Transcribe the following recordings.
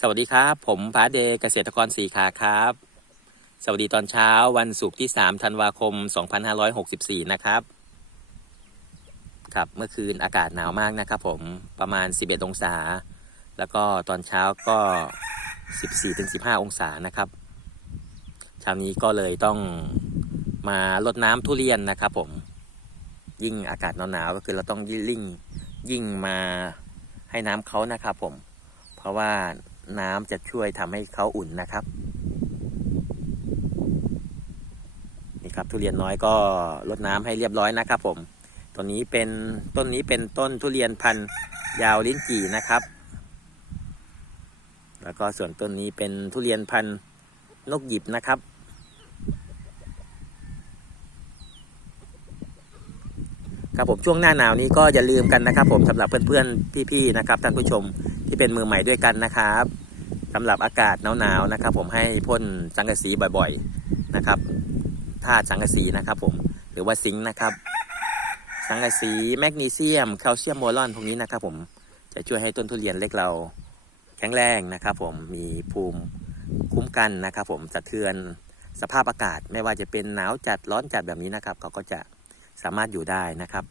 สวัสดีครับ ผมพาเดเกษตรกรสีขาครับ สวัสดีตอนเช้าวันศุกร์ที่ 3 ธันวาคม 2564 นะครับ ครับเมื่อคืนอากาศหนาวมากนะครับผมประมาณ 11 องศา แล้วก็ตอนเช้าก็ 14-15 องศานะครับเช้านี้ก็เลยต้องมาลดน้ำทุเรียนนะครับผมยิ่งอากาศหนาวๆก็คือเราต้องยิ่งยิ่งมาให้น้ำเขานะครับผม เพราะว่า น้ำจะช่วยทำให้เขาอุ่นนะครับ นี่ครับทุเรียนน้อยก็ลดน้ำให้เรียบร้อยนะครับ ผมต้นนี้เป็นต้นนี้เป็นต้นทุเรียนพันธุ์ยาวลิ้นจี่นะครับ แล้วก็ส่วนต้นนี้เป็นทุเรียนพันธุ์นกหยิบนะครับ ครับผมช่วงหน้าหนาวนี้ก็อย่าลืมกันนะครับ ผมสำหรับเพื่อนๆพี่ๆนะครับท่านผู้ชมที่เป็นมือใหม่ด้วยกันนะครับสำหรับอากาศหนาวๆนะครับ ผมให้พ่นสังกะสีบ่อยๆนะครับธาตุสังกะสีนะครับผมหรือว่าซิงค์นะครับ สังกะสีแมกนีเซียมแคลเซียมโบรอนพวกนี้นะครับ ผมจะช่วยให้ต้นทุเรียนเล็กเราแข็งแรงนะครับ ผมมีภูมิคุ้มกันนะครับ ผมสะเทือนสภาพอากาศไม่ว่าจะเป็นหนาวจัดร้อนจัดแบบนี้นะครับเขาก็จะ สามารถอยู่ได้นะครับ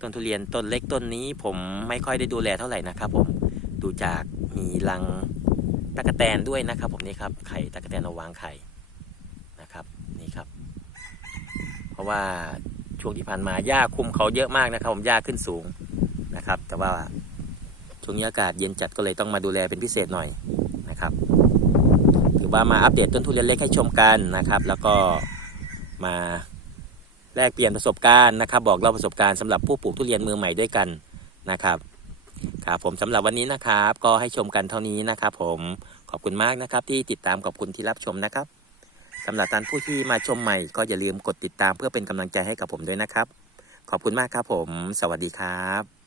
ต้นทุเรียนต้นเล็กต้นนี้ผมไม่ค่อยได้ดูแลเท่าไหร่นะครับ ผมดูจากมีรังตะกแตนด้วยนะครับ ผมนี่ครับไข่ตะกแตนเอาวางไข่นะครับนี่ครับ เพราะว่าช่วงที่ผ่านมาหญ้าคุมเขาเยอะมากนะครับ ผมหญ้าขึ้นสูงนะครับ แต่ว่าช่วงนี้อากาศเย็นจัดก็เลยต้องมาดูแลเป็นพิเศษหน่อยนะครับถือว่ามาอัปเดตต้นทุเรียนเล็กให้ชมกันนะครับ แล้วก็มา แลกเปลี่ยนประสบการณ์นะครับ บอกเล่าประสบการณ์สำหรับผู้ปลูกทุเรียนมือใหม่ด้วยกันนะครับครับผมสำหรับวันนี้นะครับ ก็ให้ชมกันเท่านี้นะครับ ผมขอบคุณมากนะครับ ที่ติดตามขอบคุณที่รับชมนะครับสำหรับท่านผู้ที่มาชมใหม่ ก็อย่าลืมกดติดตามเพื่อเป็นกำลังใจให้กับผมด้วยนะครับ ขอบคุณมากครับผม สวัสดีครับ